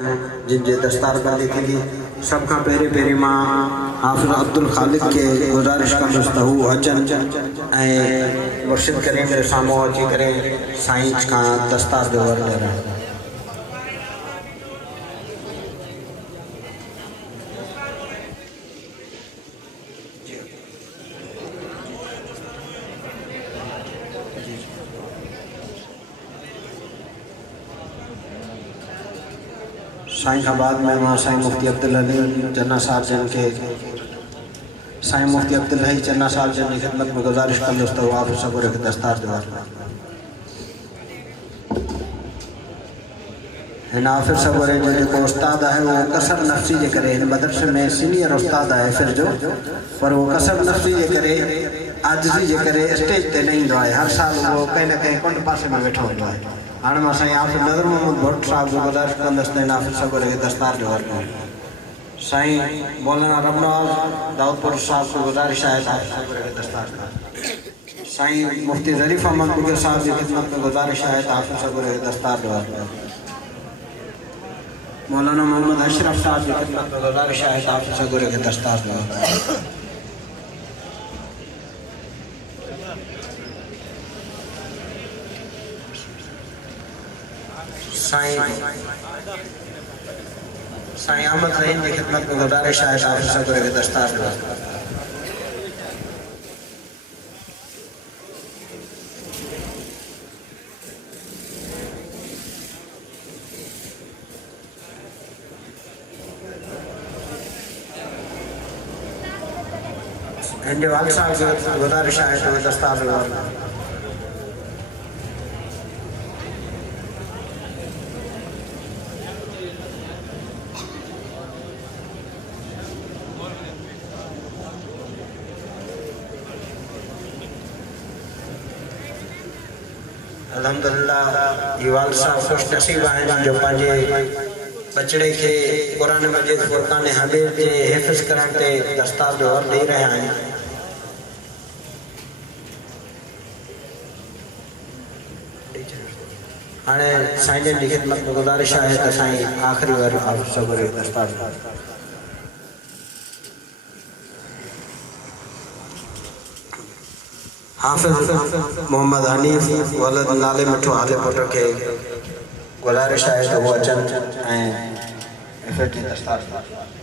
जिन जे दस्तारबंदी थी सब का पहिरे पहिरे मां हाफिज़ अब्दुल खालिद के गुज़ारिश कंदुसि त हू अचनि ऐं मुर्शिद करीम जे साम्हूं अची करे साईं खां दस्तार जो वर ॾियनि। साईं खां बाद में मां साईं मुफ्ती अब्दुल अली चन्ना साहब जन के साईं मुफ्ती अब्दुल हई चन्ना साहब जन की खिदमत में गुज़ारिश कंदुसि त हाफ़िज़ सबूर खे दस्तार जो हिन हाफ़िज़ सबूर जो जेको उस्ताद है वो कसर नफ़्सी जे करे हिन मदरसे में सीनियर उस्ताद है फिर जो पर वो कसर नफ़्सी जे करे आजिज़ी जे करे स्टेज ते न ईंदो आहे। हर साल वो कहीं न कहीं कुंड पासे में वेठो हूंदो आहे। हाणे मां साईं हाफ़िज़ नज़र मोहम्मद भट्ट साहब जो गुज़ारिश कंदुसि त हिन हाफ़िज़ सबूर खे दस्तार जो वर ॾियनि। साईं मौलाना रमनवाज़ दाऊदपुर साहब को गुज़ारिश है हाफ़िज़ सबूर खे दस्तार ॾियनि। साईं मुफ्ती ज़रीफ़ अहमद बुग़र साहब की खिदमत में गुज़ारिश है हाफ़िज़ सबूर खे दस्तार जो वर ॾियनि। मौलाना मोहम्मद अशरफ साहब की खिदमत में गुज़ारिश है हाफ़िज़ सबूर खे दस्तार जो वर ॾियनि। साईं अहमद ज़हीन की खिदमत में गुज़ारिश है हाफ़िज़ सबूर खे दस्तार जो वर ॾियनि। इनके वालिद साहब की गुज़ारिश है तो दस्तार जो वर ॾियनि। अल्हम्दुलिल्लाह ये वालिद साहब खुश नसीब हैं जो पंहिंजे बचड़े के कुरान मजीद फुरकान हमीद के हिफ़्ज़ करण ते दस्तार जो वर ॾेई रहिया आहिनि। हाणे साईं जन की खिदमत में गुज़ारिश है तो साईं आख़िरी वर हाफ़िज़ सबूर खे दस्तार जो वर ॾियनि। हाफ़िज़ मोहम्मद हनीफ़ वलद नाले मिठो आले पुट के गुज़ारिश है तो वो अचनि ऐं हिफ़्ज़ जी दस्तार जो वर ॾियनि।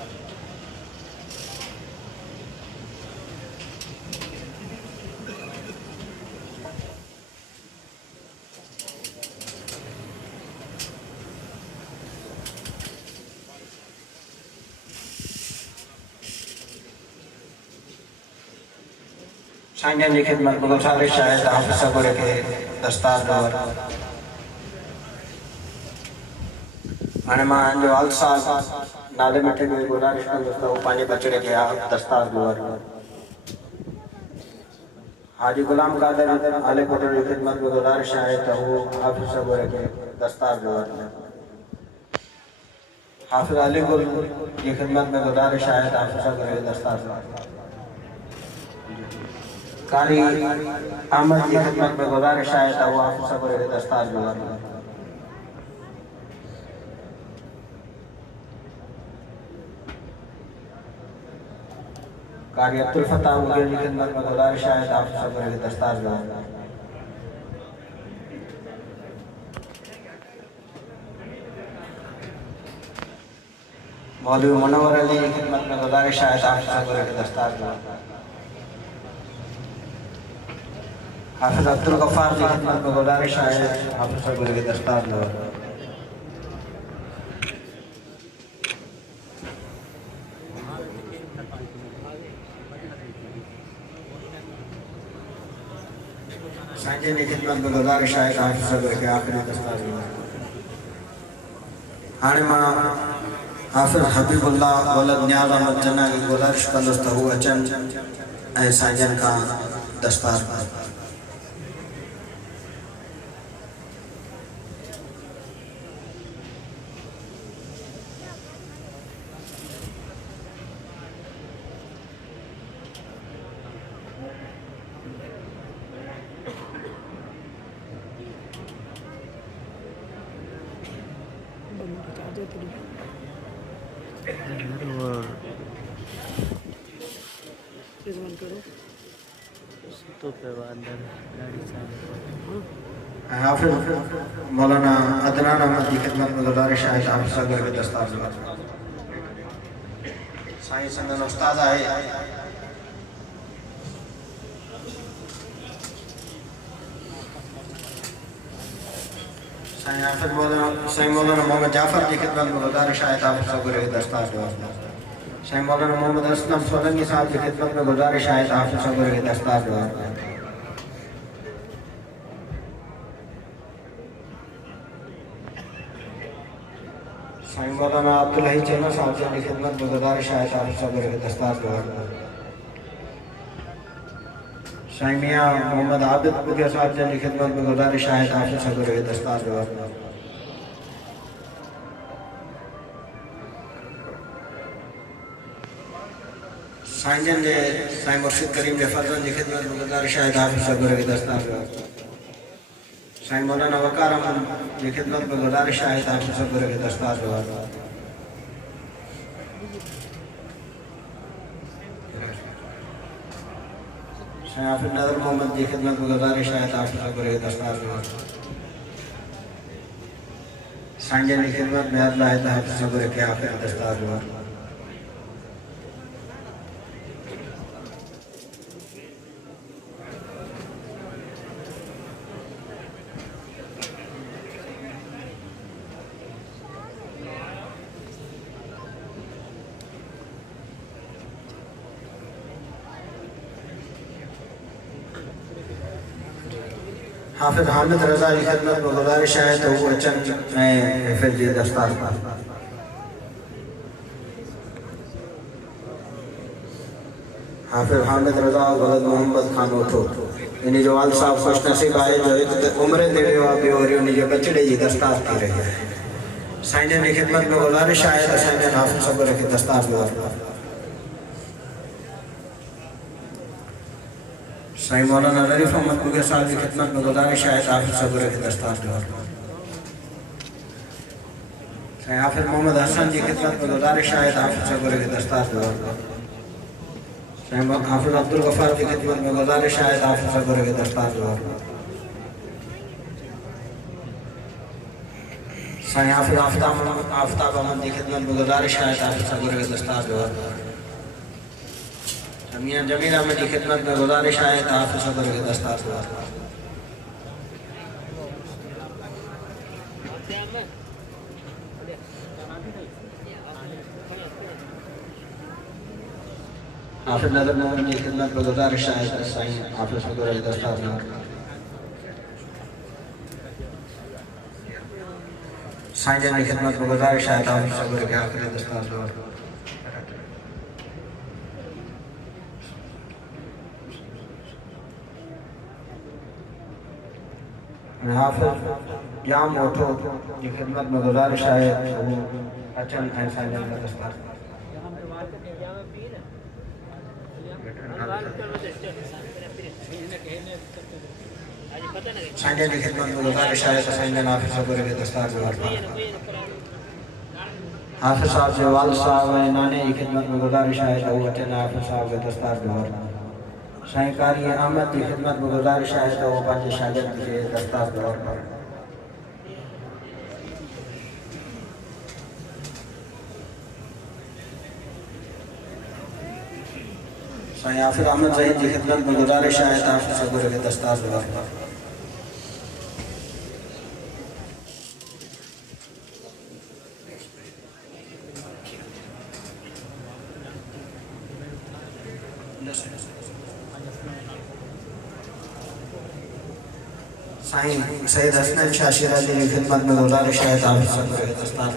साईं जन की खिदमत में गुज़ारिश है तो हाफ़िज़ सबूर खे दस्तार जो वर ॾियनि। हाणे मां हिनजो वालिद साहब नाले मिठे खे गुज़ारिश कंदुसि त हू पंहिंजे बचड़े खे दस्तार जो वर ॾियनि। हाजी गुलाम कादर आले पुट की खिदमत में गुज़ारिश है तो हू हाफ़िज़ सबूर खे दस्तार जो वर ॾियनि। हाफ़िज़ अली गुल की खिदमत में गुज़ारिश है तो हाफ़िज़ सबूर खे दस्तार जो वर ॾियनि। कारी अहमद की खिदमत में गुज़ारिश है तो वो हाफ़िज़ सबूर खे दस्तार जो वर ॾियनि। कारी अब्दुल फताह मुग़ीर की खिदमत में गुज़ारिश है तो हाफ़िज़ सबूर खे दस्तार जो वर ॾियनि। मौलवी मुनव्वर अली की खिदमत में गुज़ारिश है तो हाफ़िज़ सबूर खे दस्तार जो वर ॾियनि। हाफ़िज़ अब्दुल गफ़ार की खिदमत में गुज़ारिश है हाफ़िज़ सबूर खे दस्तार जो वर ॾियनि। साईं जन की खिदमत में गुज़ारिश है हाफ़िज़ सबूर खे आख़िरी दस्तार जो वर ॾियनि। हाणे मां हाफ़िज़ हबीबुल्लाह वलद नियाज़ अहमद चन्ना की गुज़ारिश कंदुसि त हू अचनि ऐं साईं जन खां दस्तार जो वर ॾियनि। Jadi हाफिज मौलाना अदनान अहमद की खिदमत में गुजारिश है हाफिज साहब के दस्तार साईं संगन उस्ताद आए साईं हाफिज मौलाना मोहम्मद जाफर की खिदमत में गुजारिश है हाफिज साहब के दस्तार साईं मौलाना मोहम्मद असलम सोलंकी साहब की खिदमत में गुजारिश है हाफिज साहब के दस्तार साईं मौलाना अब्दुल हई चेमा साहब की खिदमत में गुजारिश है हाफिज साहब के दस्तार साईं मियां मोहम्मद आबिद बुगिया साहब की खिदमत में गुजारिश है हाफिज साहब के दस्तार साईं मुर्शिद करीम के फर्जंद की खिदमत में गुजारिश है हाफिज साहब के दस्तार साईं मौलाना वकार अहमद की खिदमत में गुजारिश है हाफिज साहब के दस्तार साईं हाफिज नदर मोहम्मद की खिदमत में गुजारिश है हाफिज साहब के दस्तार साईं जन की खिदमत में अल्लाह है हाफिज साहब के आखिर दस्तार हाफिज हामिद रजा की खिदमत में गुजारिश है तो वो अचन में फिर जी दस्तार हाफिज हामिद रजा वलद मोहम्मद खान उठो इन्हीं जो वाल साहब खुश नसीब आए जो एक उम्र देवे वाबी हो रही उन्हीं जो बचड़े जी दस्तार थी रही है साईं की खिदमत में गुजारिश है तो साईं हाफिज साहब के दस्तार साईं मौलाना ररीफ अहमद बुगिया साहब की खिदमत में गुजारिश है हाफिज साहब के दस्तार साईं हाफिज मोहम्मद हसन की खिदमत में गुजारिश है हाफिज साहब के दस्तार साईं हाफिज अब्दुल गफ्फार की खिदमत में गुजारिश है हाफिज साहब के दस्तार साईं हाफिज आफ्ताब अहमद की खिदमत में गुजारिश है हाफिज साहब के दस्तार मियां जमील अहमद की खिदमत में गुजारिश है हाफिज साहब के दस्तार हाफिज नदर मोहम्मद की खिदमत में गुजारिश है साईं हाफिज साहब के दस्तार साईं जन की खिदमत में गुजारिश है हाफिज साहब के आखिरी दस्तार हाफिज याम उठो की खिदमत में गुजारिश है अचन है साईं जन का दस्तार साईं जन की खिदमत में गुजारिश है साईं जन हाफिज साहब के दस्तार हाफिज साहब के वाल साहब ऐं नाने की खिदमत में गुजारिश है तो अचन हाफिज साहब के दस्तार साईं कारी अहमद की खिदमत में गुजारिश है तो वो पंहिंजे शागिर्द के दस्तार साईं हाफिज अहमद ज़हीद की खिदमत में गुजारिश है हाफिज साहब के दस्तार साईं सैयद हसन शाह शिराजी की खिदमत में गुजारिश है हाफिज साहब के दस्तार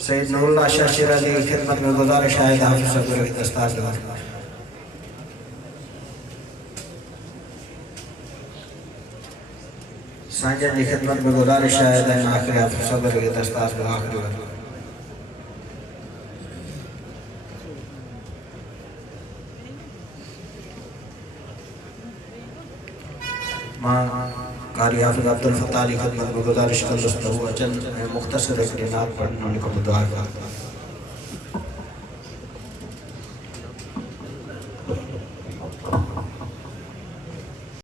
सैयद नूरुल्लाह शाह शिराजी की खिदमत में गुजारिश है हाफिज साहब के दस्तार साईं जन की खिदमत में गुजारिश है आखिरी हाफिज साहब के दस्तार आखिरी मां कारी हाफिज अब्दुल फत्ताह की खिदमत में गुजारिश कर अचन मुख्तसर एक नात पढ़ने को दुआ